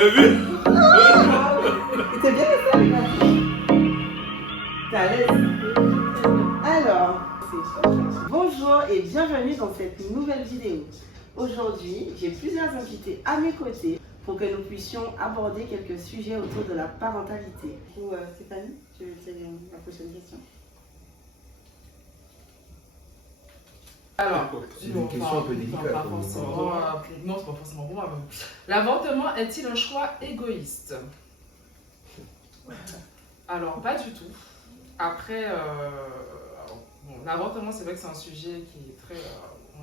T'es bien ça, t'es à l'aise. Alors, bonjour et bienvenue dans cette nouvelle vidéo. Aujourd'hui, j'ai plusieurs invités à mes côtés pour que nous puissions aborder quelques sujets autour de la parentalité. Ou Stéphanie, tu veux faire la prochaine question? Alors, c'est une question un peu délicate. non, c'est pas forcément pour moi. L'avortement est-il un choix égoïste? Alors, pas du tout. Après, l'avortement, c'est vrai que c'est un sujet qui est très...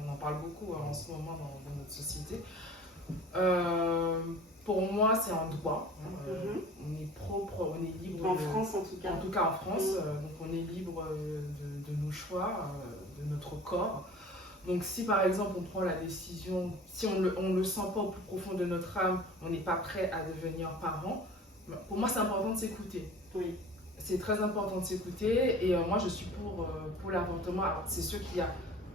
on en parle beaucoup en ce moment dans notre société. Pour moi, c'est un droit. On est propre, on est libre. En France, en tout cas. En tout cas, en France. Donc, on est libre de nos choix, de notre corps. Donc, si par exemple, on prend la décision, si on le sent pas au plus profond de notre âme, on n'est pas prêt à devenir parent, pour moi, c'est important de s'écouter. Oui. C'est très important de s'écouter. Et moi, je suis pour l'avortement. Alors, c'est sûr qu'il y a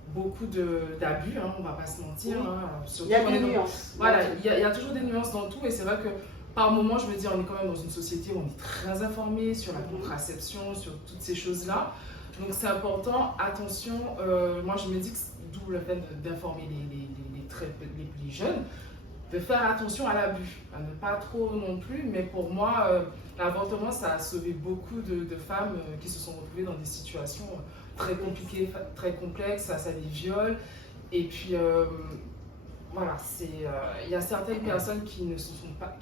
beaucoup d'abus, hein, on ne va pas se mentir. Oui. Surtout Il y a des nuances. Voilà, il y a toujours des nuances dans tout. Et c'est vrai que par moment, je me dis, on est quand même dans une société où on est très informé sur la contraception, sur toutes ces choses-là. Donc, c'est important. Attention, moi, je me dis que d'où le fait d'informer les plus jeunes, de faire attention à l'abus, à ne pas trop non plus, mais pour moi, l'avortement, ça a sauvé beaucoup de femmes qui se sont retrouvées dans des situations très compliquées, très complexes, face à des viols, et puis voilà, il y a certaines personnes qui ne se sont pas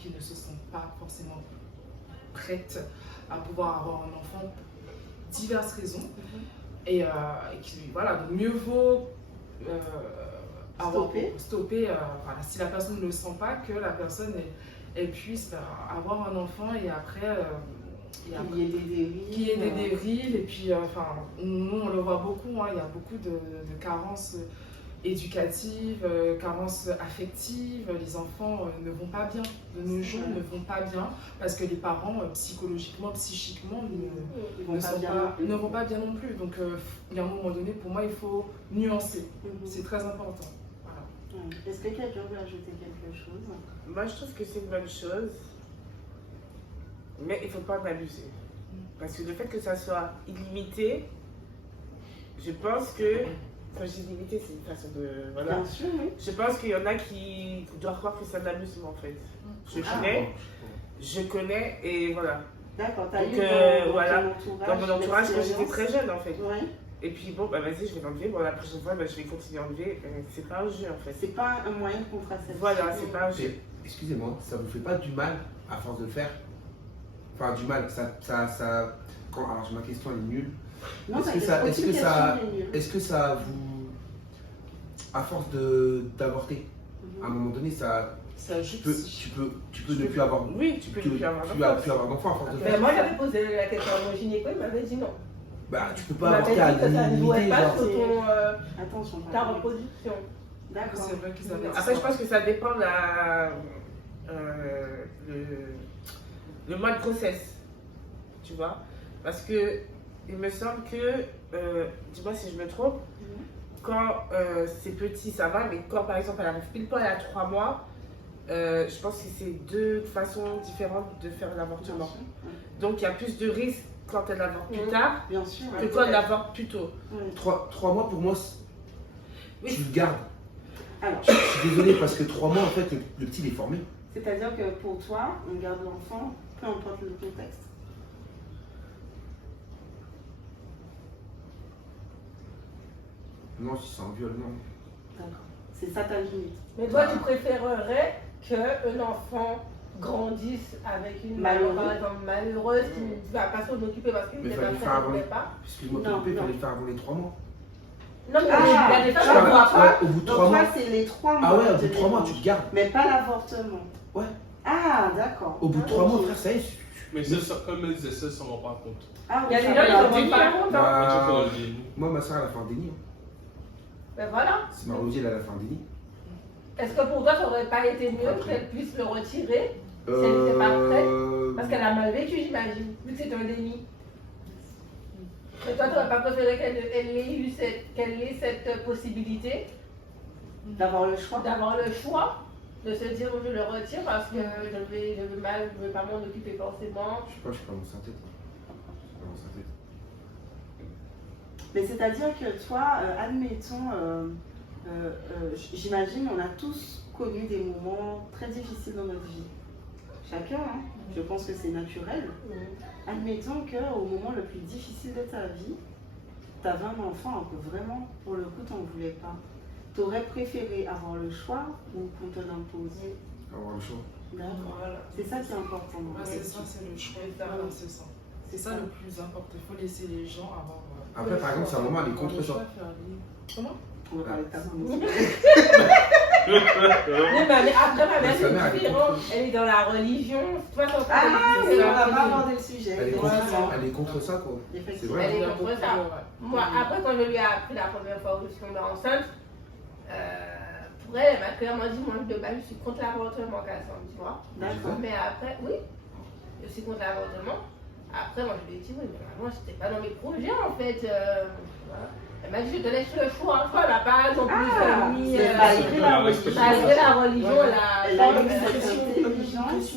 forcément prêtes à pouvoir avoir un enfant pour diverses raisons, et qui, voilà, donc mieux vaut stopper voilà, si la personne ne le sent pas, que la personne elle puisse avoir un enfant et après qu'il y ait des dérives. Et puis enfin, nous on le voit beaucoup, hein, il y a beaucoup de carences éducatives, carences affectives. Les enfants ne vont pas bien, de nos jours ne vont pas bien, parce que les parents psychologiquement, psychiquement ne vont pas bien non plus. Donc il y a un moment donné, pour moi, il faut nuancer, c'est très important. Est-ce que quelqu'un veut ajouter quelque chose? Moi, je trouve que c'est une bonne chose, mais il ne faut pas en abuser. Parce que le fait que ça soit illimité, je pense que, quand je dis illimité, c'est une façon de... Voilà. Bien sûr, oui. Je pense qu'il y en a qui doivent croire que c'est un amusement, en fait. Je connais, et voilà. D'accord, t'as eu voilà, dans mon entourage quand j'étais très jeune, en fait. Ouais. Et puis bon, bah vas-y, je vais l'enlever. Bon, la prochaine fois, bah, je vais continuer à enlever. C'est pas un jeu, en fait. C'est pas un moyen de contraception. Voilà, c'est pas un jeu. Excusez-moi, ça vous fait pas du mal à force de le faire? Enfin, du mal, alors ma question elle est nulle. Non, Est-ce que ça vous, à force d'avorter, à un moment donné, tu peux ne plus avoir. Oui, tu peux ne plus avoir d'enfant. Tu vas plus avoir d'enfant à force de le faire. Moi j'avais posé la question à mon gynéco, il m'avait dit non. Bah, tu peux pas avorter à l'illimité, genre. Attention, ta reproduction. D'accord. C'est vrai qu'ils avaient. Après, je pense que ça dépend de le mois de grossesse, tu vois. Parce que il me semble que, dis-moi si je me trompe, quand c'est petit, ça va, mais quand par exemple elle arrive pile poil à 3 mois, je pense que c'est deux façons différentes de faire l'avortement. Donc il y a plus de risques quand elle avorte plus tard que quand elle avorte plus tôt. 3 mois pour moi, Oui. tu le gardes. Alors, Je suis désolé parce que 3 mois en fait, le petit il est formé. c'est-à-dire que pour toi, on garde l'enfant, peu importe le contexte. Non, si c'est un viol, non. D'accord. C'est ça ta limite. Mais toi, tu préférerais qu'un enfant grandisse avec une maman par exemple malheureuse qui ne va pas s'en occuper parce qu'il Mais ne fallait faire avant les... pas. Excuse-moi, il fallait faire avant les 3 mois. Non, mais il y a des femmes qui ne voient pas. Au bout de Donc 3 mois. toi, c'est les 3 mois. Ah ouais, au bout de 3 mois, tu le gardes. Mais pas l'avortement. Ouais. Ah, d'accord. Au bout de 3 mois, frère, ça y est. Mais ça, comme elles essaient, ça ne s'en rend pas compte. Ah, Il y a des gens qui ne s'en rendent pas compte. Bah, moi, ma soeur, elle a fait un déni. Ben voilà. C'est Maroudi, elle a fait un déni. Est-ce que pour toi, ça n'aurait pas été mieux qu'elle puisse le retirer si elle n'était pas prête? Parce qu'elle a mal vécu, j'imagine, vu que c'est un déni. Et toi, tu n'aurais pas préféré qu'elle ait cette possibilité D'avoir le choix. d'avoir le choix? De se dire, je le retire parce que je vais pas m'en occuper forcément. Je sais pas, je suis pas dans sa tête. Mais c'est-à-dire que toi, admettons, j'imagine, on a tous connu des moments très difficiles dans notre vie. Chacun, hein. Je pense que c'est naturel. Admettons qu'au moment le plus difficile de ta vie, tu avais un enfant que vraiment, pour le coup, tu n'en voulais pas. Tu aurais préféré avoir le choix ou qu'on te l'impose? Avoir le choix. D'accord. Voilà. C'est ça qui est important. C'est ça, c'est le choix. C'est ça. C'est ça le plus important. Il faut laisser les gens avoir. Après, par exemple, sa maman, elle est contre ça. Comment? On va parler de ta maman. Mais après, ma mère, c'est différent. Elle est dans la religion. On va pas aborder le sujet. Elle est contre ça, quoi. C'est vrai. Elle est contre ça. Moi, après, quand je lui ai appris la première fois où je suis tombée enceinte, pour elle, elle m'a clairement dit, moi, de base, je suis contre l'avortement, tu vois. D'accord. Mais après, oui, je suis contre l'avortement. Après, moi, je lui ai dit, oui, mais moi, c'était pas dans mes projets, en fait. Voilà. Elle m'a dit, je te laisse le choix. Elle n'a pas non plus mis. Malgré la religion, elle a eu cette intelligence.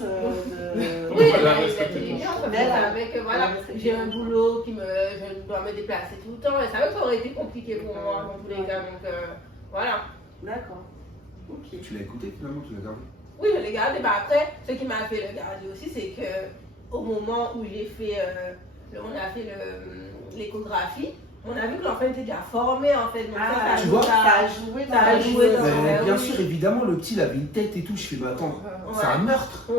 Oui, elle a eu cette intelligence. Elle savait que voilà, j'ai un boulot je dois me déplacer tout le temps. Elle savait que ça aurait été compliqué pour moi, dans tous les cas. Donc, voilà. D'accord. Ok. Tu l'as écouté finalement, tu l'as gardé? Oui, je l'ai gardé. Bah, après, ce qui m'a fait le garder aussi, c'est que au moment où j'ai fait, on a fait l'échographie, on a vu que l'enfant était déjà formé en fait. Donc tu vois, ça a joué dans bien sûr, évidemment, le petit il avait une tête et tout. Je fais, mais attends, c'est un meurtre.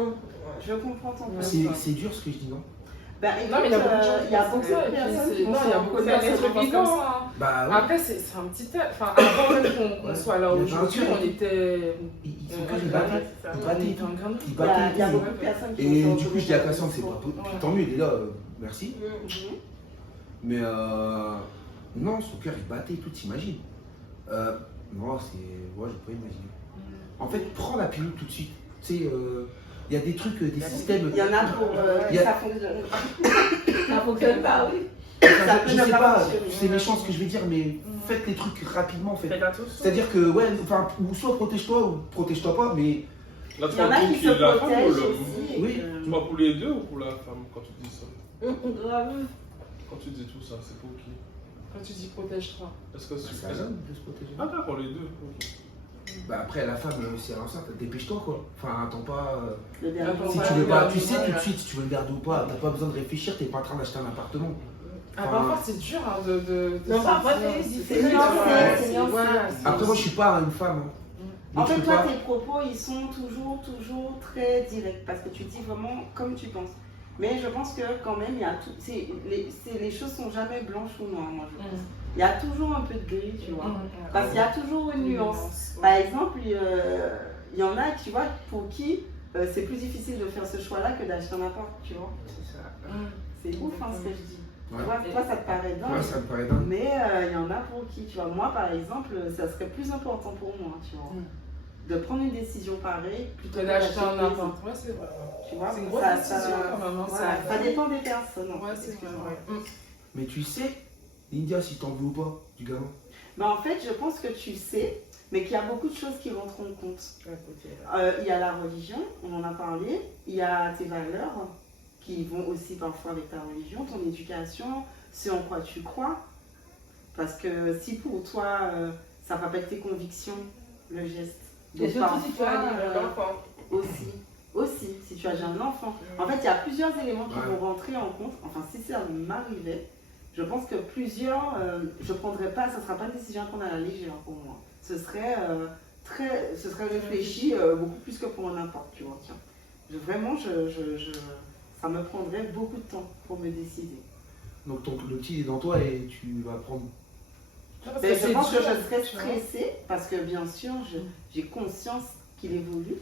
Je comprends ton point. C'est dur ce que je dis, non? Bah, écoute, il y a beaucoup de personnes qui sont comme ça. Bah, ouais. Après, c'est un petit. Enfin, avant même qu'on soit là aujourd'hui, on était. Ils sont pas ils battaient. Il y a beaucoup de personnes qui et du coup, je dis à Cassandre, c'est pas possible. Tant mieux, il est là, merci. Mais non, son cœur il battait et tout, t'imagines. Non, c'est. Ouais, j'ai pas imaginé. En fait, prends la pilule tout de suite. Tu sais, il y a des trucs, des systèmes. Il y en a pour. Ça fonctionne. Ça fonctionne pas, oui. Je sais pas, c'est méchant ce que je vais dire, mais faites les trucs rapidement en fait. C'est-à-dire que, ouais, enfin, ou soit protège-toi ou protège-toi pas, mais. Là, il y en a qui se protègent aussi. Oui. Tu vois, pour les deux ou pour la femme quand tu dis ça? Grave. Quand tu dis tout ça, c'est pour qui? Quand tu dis protège-toi. Est-ce que c'est l'homme de se protéger? Ah, d'accord, les deux. Ok. Bah après, la femme, si elle est enceinte, dépêche-toi quoi. Enfin, attends pas. Si tu veux pas, tu sais tout de suite si tu veux le garder ou pas. T'as pas besoin de réfléchir, t'es pas en train d'acheter un appartement. Parfois c'est dur hein, de non, parfois c'est nuancé. Après, moi je suis pas une femme. En fait, toi, tes propos, ils sont toujours très directs parce que tu dis vraiment comme tu penses. Mais je pense que quand même, il y a tout. Les choses sont jamais blanches ou noires, moi je pense. Il y a toujours un peu de gris, tu vois. Parce qu'il y a toujours une nuance. Par exemple, il y en a, tu vois, pour qui c'est plus difficile de faire ce choix-là que d'acheter un appart, tu vois. C'est ça. C'est ouf, hein, ce que je dis. Ouais. Toi, ça te paraît dingue. Ouais, ça me paraît dingue. Mais il y en a pour qui, tu vois. Moi, par exemple, ça serait plus important pour moi, tu vois. De prendre une décision pareille plutôt que d'acheter un appart. Ouais, c'est vrai. Tu vois, c'est une grosse décision quand même. Ça dépend des personnes. Ouais, c'est vrai. Mais tu sais, Lydia, si t'en veux ou pas du gamin? Bah, en fait, je pense que tu sais, mais qu'il y a beaucoup de choses qui rentrent en compte. Il y a la religion, on en a parlé. Il y a tes valeurs qui vont aussi parfois avec ta religion, ton éducation, ce en quoi tu crois. Parce que si pour toi, ça ne va pas être tes convictions, le geste. Et surtout si tu as un enfant. Aussi, si tu as déjà un enfant. En fait, il y a plusieurs éléments qui vont rentrer en compte. Enfin, si ça m'arrivait, je pense que plusieurs, je ne prendrais pas, ça ne sera pas une décision à prendre à la légère pour moi. Ce serait réfléchi beaucoup plus que pour n'importe, tu vois. Tiens. Vraiment, ça me prendrait beaucoup de temps pour me décider. Donc le petit est dans toi et tu vas prendre. Je pense que je serais stressée parce que bien sûr, j'ai conscience qu'il évolue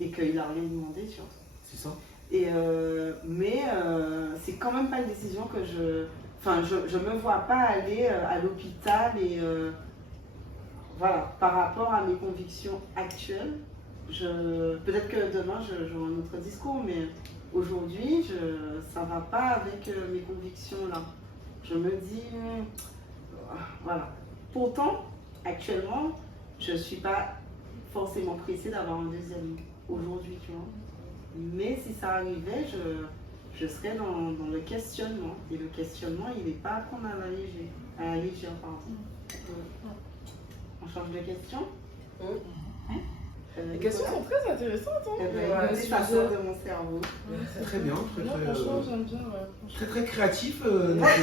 et qu'il n'a rien demandé surtout. C'est ça. Mais c'est quand même pas une décision que je me vois pas aller à l'hôpital et voilà, par rapport à mes convictions actuelles. Peut-être que demain j'aurai un autre discours, mais aujourd'hui ça va pas avec mes convictions là. Je me dis voilà. Pourtant, actuellement, je suis pas forcément pressée d'avoir un deuxième aujourd'hui, tu vois. Mais si ça arrivait, je serais dans le questionnement. Et le questionnement, il n'est pas à prendre à la légère, pardon. On change de question. Les questions sont très intéressantes. Hein. Écoutez, ça sort de mon cerveau. Très bien, Franchement, j'aime bien. Ouais, très très créatif.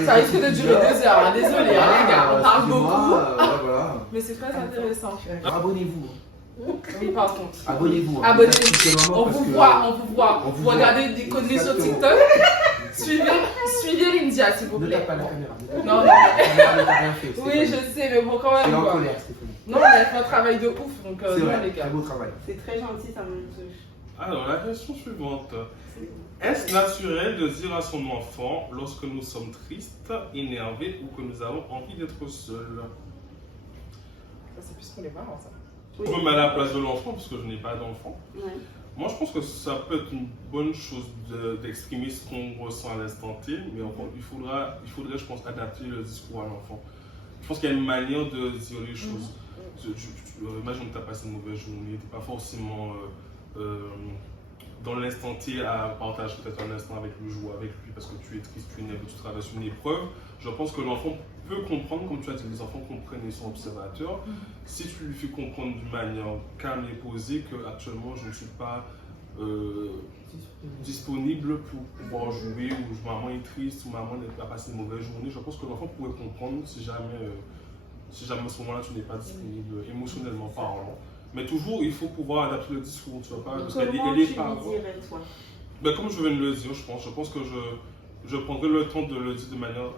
ça risque de durer 2 heures, hein. Désolé, hein, les gars, on parle beaucoup. Voilà. Mais c'est très intéressant. Abonnez-vous. Oui, par contre. Abonnez-vous. Abonnez-vous. On vous voit. Vous regardez des conneries sur TikTok. Suivez l'India, s'il vous Ne plaît. tape pas la caméra. Non, La caméra n'a rien fait. oui, je sais, mais bon, quand Elle est même. en Quoi. colère, Stéphanie. Non, mais elle fait un travail de ouf, donc C'est non, vrai, les gars. très beau travail. C'est très gentil, ça me touche. Alors, la question suivante. Est-ce naturel de dire à son enfant lorsque nous sommes tristes, énervés ou que nous avons envie d'être seuls? Ça, c'est plus pour les parents, ça. Je me mets à la place de l'enfant parce que je n'ai pas d'enfant. Ouais. Moi, je pense que ça peut être une bonne chose d'exprimer ce qu'on ressent à l'instant T, mais il faudrait, je pense, adapter le discours à l'enfant. Je pense qu'il y a une manière de dire les choses. Imagine que tu as passé une mauvaise journée, tu n'es pas forcément dans l'instant T à partager peut-être un instant avec lui, jouer avec lui parce que tu es triste, tu es nerveux, tu traverses une épreuve. Je pense que l'enfant peut comprendre, comme tu as dit, les enfants comprennent et sont observateurs. Si tu lui fais comprendre d'une manière calme et posée qu'actuellement je ne suis pas disponible pour pouvoir jouer, ou maman est triste, ou maman a passé une mauvaise journée, je pense que l'enfant pourrait comprendre si jamais à ce moment-là tu n'es pas disponible émotionnellement parlant. Mais toujours, il faut pouvoir adapter le discours, tu vois pas. Parce Comment tu lui dirais, toi? Ben, comme je viens de le dire, je pense que je prendrai le temps de le dire de manière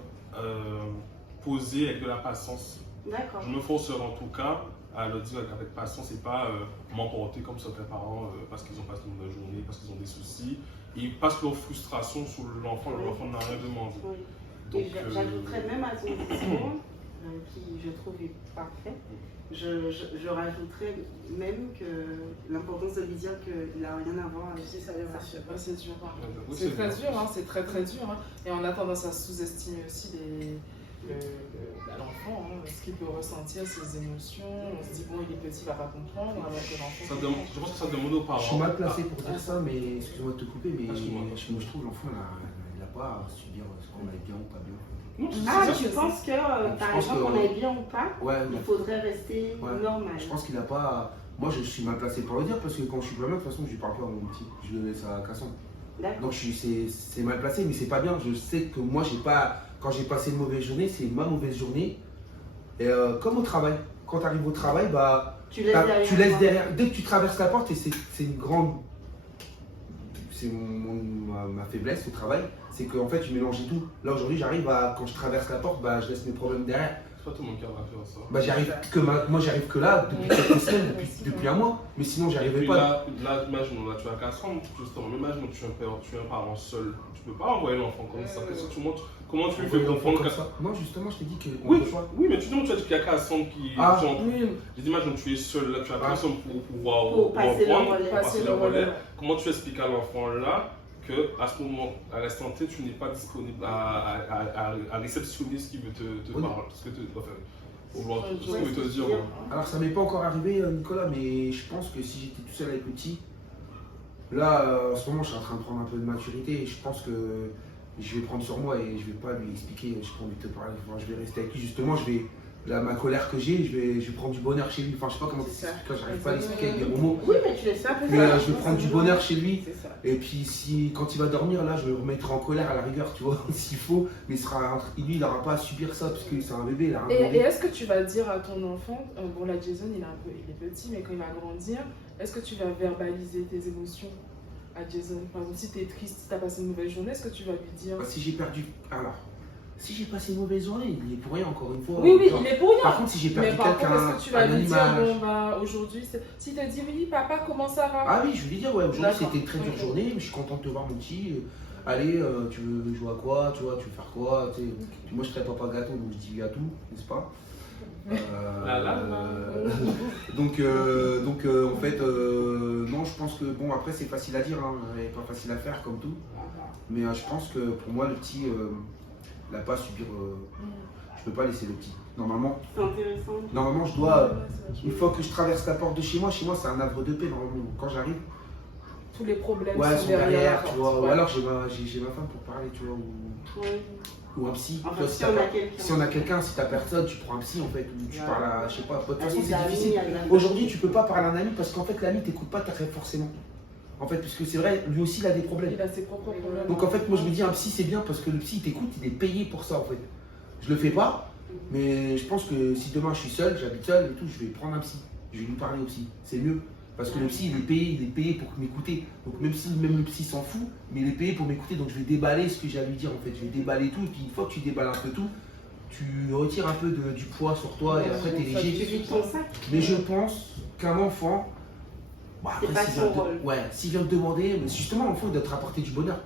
posée, avec de la patience. D'accord. Je me forcerai en tout cas à le dire avec patience et pas m'emporter comme certains parents parce qu'ils ont passé une mauvaise journée, parce qu'ils ont des soucis. Ils passent leur frustration sur l'enfant, l'enfant n'a rien demandé. Oui. Donc, Et j'ajouterais même à ton discours, qui je trouve est parfait, je rajouterais même que l'importance de lui dire qu'il n'a rien à voir avec C'est ça, bien sûr. Ouais, c'est dur. Hein. Oui, C'est très vrai. dur, hein. C'est très très dur. Hein. Et on a tendance à sous-estimer aussi l'enfant, hein, ce qu'il peut ressentir, ses émotions. On se dit, bon, il est petit, il ne va pas comprendre, alors que l'enfant. Je pense que ça demande aux parents. Je suis mal placé pour dire ça, mais excuse-moi de te couper, mais Excuse-moi. je trouve l'enfant il n'a pas à subir ce qu'on a bien ou pas bien. Non, Ah, c'est- tu penses que, par pense exemple, que- on est bien ou pas, Ouais, il faudrait rester Ouais. normal. je pense qu'il n'a pas. Moi, je suis mal placé pour le dire parce que quand je suis pas bien, de toute façon, je lui parle pas à mon petit. Je le laisse à Cassandre. D'accord. Donc, c'est mal placé, mais c'est pas bien. Je sais que moi, j'ai pas. Quand j'ai passé une mauvaise journée, c'est ma mauvaise journée. Et comme au travail. Quand tu arrives au travail, bah. Tu laisses derrière. Tu laisses derrière. Dès que tu traverses la porte, et c'est une grande. C'est ma faiblesse au travail, c'est qu'en fait je mélangeais tout. Là aujourd'hui j'arrive à, quand je traverse la porte, bah, je laisse mes problèmes derrière. C'est pas tout mon cas à faire ça. Bah, moi j'arrive que là depuis quelques semaines, depuis un mois, mais sinon j'y Et arrivais puis pas. là, imaginons, là, tu as 4 ans, justement, imagine que tu es un parent seul. Tu peux pas envoyer l'enfant comme ça. Comment tu lui fais comprendre comme que ça. Non justement je t'ai dit que Oui, oui, mais tu dis, tu as dit qu'il y a Cassandre qui. Ah. genre, Oui, j'ai dit, imagine que tu es seul, là, tu as personne pour pouvoir Pour passer le reprendre, relais. passer le relais. Comment tu expliques à l'enfant là que à ce moment, à l'instant T, tu n'es pas disponible à réceptionner ce qu'il veut te Oui. parler, ce que te, enfin, vouloir, ce qu'il Ouais, veut te dire. bien. Alors ça m'est pas encore arrivé Nicolas, mais je pense que si j'étais tout seul avec le petit, là en ce moment je suis en train de prendre un peu de maturité et je pense que je vais prendre sur moi et je vais pas lui expliquer, je pas envie de te parler, enfin, je vais rester avec lui justement, là, ma colère que j'ai, je vais prendre du bonheur chez lui, enfin je sais pas comment C'est ça. j'arrive pas à l'expliquer avec des mots, Oui, mais tu laisses ça. mais je vais prendre du bonheur chez lui. C'est ça. Et puis si quand il va dormir là, je le remettrai en colère à la rigueur, tu vois, s'il faut, mais lui il n'aura pas à subir ça parce que c'est un bébé, il a rien Et demandé. est-ce que tu vas dire à ton enfant, bon là Jason il est petit, mais quand il va grandir, est-ce que tu vas verbaliser tes émotions à Jason? Par exemple, si tu es triste, si tu as passé une mauvaise journée, est-ce que tu vas lui dire? Bah, si j'ai perdu, alors, si j'ai passé une mauvaise journée, il est pour rien encore une fois. Oui, oui, Genre, il est pour rien. par contre, si j'ai Mais perdu par contre, quelqu'un, est-ce que tu vas un lui dire, animal. bon bah aujourd'hui, s'il te dit oui, papa, comment ça va? Ah oui, je vais lui dire, ouais, aujourd'hui D'accord. c'était une très dure Ok. journée, mais je suis content de te voir mon petit. Allez, tu veux jouer à quoi, tu vois, tu veux faire quoi, tu sais. Moi je serais papa gâteau, donc je dis oui à tout, n'est-ce pas? La, la, Donc en fait, non, je pense que, bon, après c'est facile à dire, hein, et pas facile à faire comme tout. Mais je pense que pour moi, le petit, il n'a pas à subir. Je peux pas laisser le petit. Normalement, C'est intéressant. normalement je dois, une fois que je traverse la porte de chez moi, c'est un havre de paix. Normalement, quand j'arrive, Tous les problèmes ouais, sont sont derrière. derrière, la tu porte, vois. Ou ouais. alors j'ai ma femme pour parler, tu vois. Ouais. Ou un psy. Enfin, Tu vois, si t'as on a pas- quelqu'un. si on a quelqu'un, si t'as personne, tu prends un psy en fait, ou tu Ouais. parles à, je sais pas, de toute À façon des c'est amis, difficile. à des- Aujourd'hui, tu peux pas parler à un ami parce qu'en fait, l'ami t'écoute pas très forcément. En fait, puisque c'est vrai, lui aussi il a des problèmes. Il a ses propres problèmes. Donc en fait, moi je me dis un psy c'est bien parce que le psy il t'écoute, il est payé pour ça en fait. Je le fais pas, mais je pense que si demain je suis seul, j'habite seul et tout, je vais prendre un psy. Je vais lui parler au psy. C'est mieux. Parce que le psy il est payé pour m'écouter. Donc même le psy s'en fout, mais il est payé pour m'écouter. Donc je vais déballer ce que j'ai à lui dire en fait. Je vais déballer tout et puis une fois que tu déballes un peu tout, tu retires un peu du poids sur toi et après t'es Tu léger. vides ton sac. Mais je pense qu'un enfant, bah, C'est pas s'il son vient te- rôle. ouais, s'il vient te demander, mais justement l'enfant il doit te rapporter du bonheur.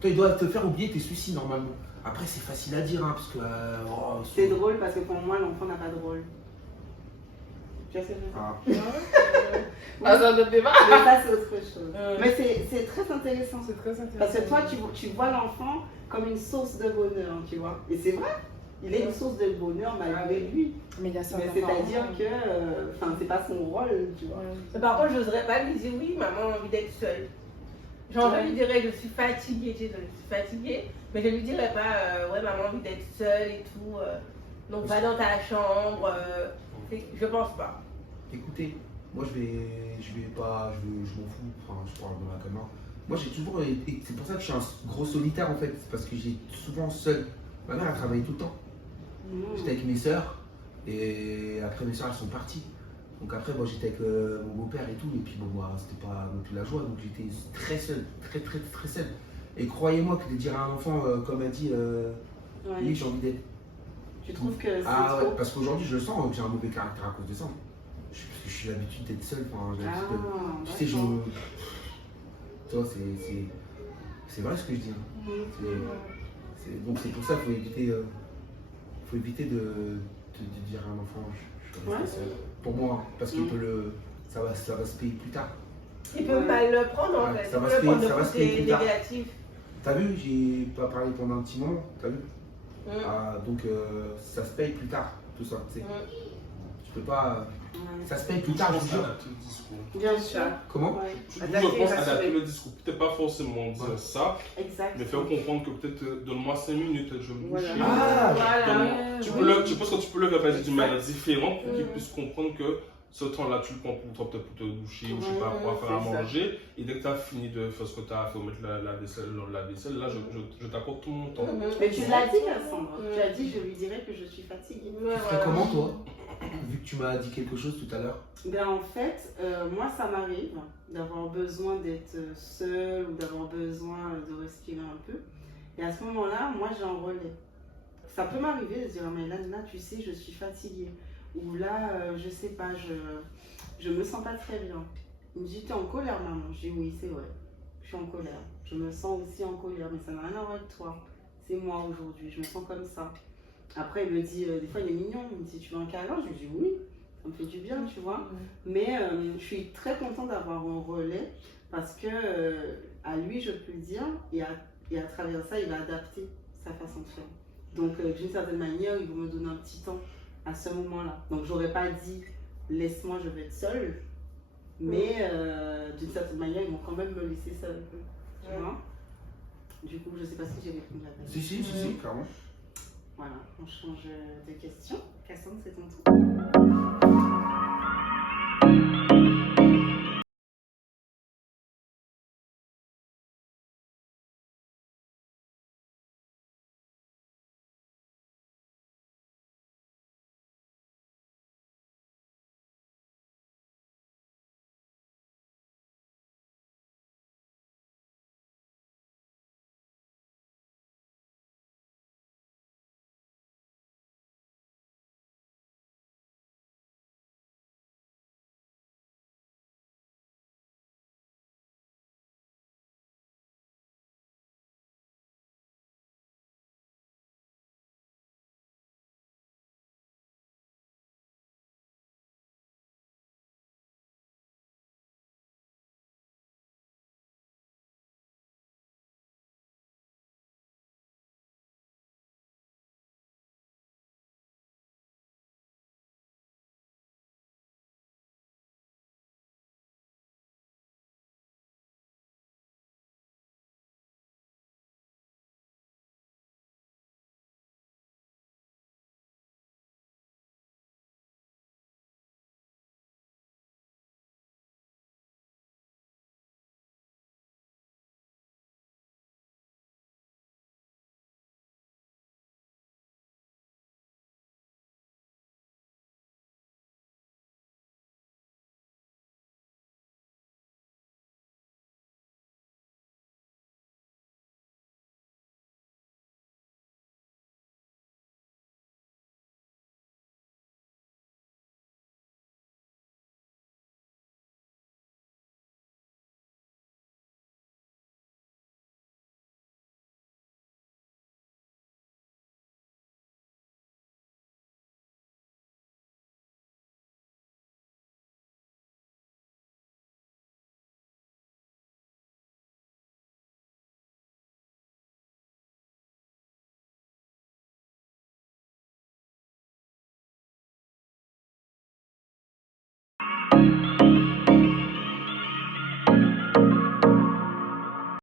Toi il doit te faire oublier tes soucis normalement. Après c'est facile à dire hein, parce que C'est drôle parce que pour moi, l'enfant n'a pas de rôle. Tu vois ce que je veux dire? Ah. Ah, c'est un autre débat. Mais ça, c'est autre chose. Ouais. Mais c'est très intéressant. C'est très intéressant. Parce que toi, tu vois l'enfant comme une source de bonheur, tu vois. Et c'est vrai, il est une source de bonheur malgré lui. Mais il y a ça. Mais c'est-à-dire que, enfin, c'est pas son rôle, tu vois. Mais par contre, je n'oserais pas lui dire oui, maman a envie d'être seule. Genre, je lui dirais, je suis fatiguée, tu sais, je suis fatiguée, mais je lui dirais pas, ouais, maman a envie d'être seule et tout, donc va dans ta chambre, je pense pas. Écoutez, moi je m'en fous, enfin je parle de ma caméra. Moi j'ai toujours été, c'est pour ça que je suis un gros solitaire en fait, c'est parce que j'ai souvent seul. Ma mère elle travaillait tout le temps. J'étais avec mes sœurs et après mes sœurs elles sont parties. Donc après moi j'étais avec mon beau-père et tout et puis bon moi c'était pas non plus la joie donc j'étais très seul, très seul. Et croyez-moi que de dire à un enfant comme elle dit, Ouais. oui j'ai envie d'être. Tu trouves que c'est Ah ouais, trop? parce qu'aujourd'hui je le sens que j'ai un mauvais caractère à cause de ça. Parce que je suis l'habitude d'être seul, enfin j'ai l'habitude de- tu sais je. d'accord. Tu vois c'est vrai ce que je dis. Hein. Donc c'est pour ça qu'il faut éviter de dire à un enfant je suis resté seul. Pour moi, parce qu'il peut ça va se payer plus tard. Il peut mal le prendre en Ouais, fait, ça il va peut se le prendre payer- de ça va se payer côté plus tard. négatif. T'as vu, j'ai pas parlé pendant un petit moment, t'as vu Ah, donc ça se paye plus tard, tout ça. Tu sais. Tu peux pas. Ouais. Ça se paye plus Je tard, je pense vous jure. adapter le discours. Bien sûr. Comment Ouais. Je Adapter, pense rassurer. adapter le discours. Peut-être pas forcément dire ça, Exact. mais faire comprendre que peut-être donne-moi 5 minutes, je vais me Voilà. coucher. Ah, Voilà. Tu penses que tu peux le faire d'une manière différente pour qu'il puisse comprendre que ce temps-là, tu le prends pour toi, peut-être pour te doucher ou je sais pas, pour faire à c'est ça. manger. Et dès que tu as fini de faire ce que tu as fait, mettre la vaisselle dans la vaisselle, là, je t'accorde tout mon temps. Mais tu l'as dit, Cassandre. Tu as dit, je lui dirais que je suis fatiguée. Tu ferais comment toi Vu que tu m'as dit quelque chose tout à l'heure. Ben, en fait, moi, ça m'arrive d'avoir besoin d'être seule ou d'avoir besoin de respirer un peu. Et à ce moment-là, moi, j'ai un relais. Ça peut m'arriver de se dire, mais là, tu sais, je suis fatiguée. Ou là, je sais pas, je me sens pas très bien. Il me dit, t'es en colère, maman? Je dis, oui, c'est vrai. Je suis en colère. Je me sens aussi en colère, mais ça n'a rien à voir avec toi. C'est moi aujourd'hui, je me sens comme ça. Après, il me dit, des fois, il est mignon. Il me dit, tu veux un câlin? Je lui dis, oui, ça me fait du bien, tu vois. Mais je suis très contente d'avoir un relais parce que à lui, je peux le dire et à travers ça, il va adapter sa façon de faire. Donc, d'une certaine manière, il va me donner un petit temps à ce moment-là. Donc, j'aurais pas dit, laisse-moi, je vais être seule. Mais d'une certaine manière, ils vont quand même me laisser seule. Tu vois? Du coup, je sais pas si j'ai répondu à ta question. Si, clairement. Voilà, on change de question. Cassandre, c'est ton tour.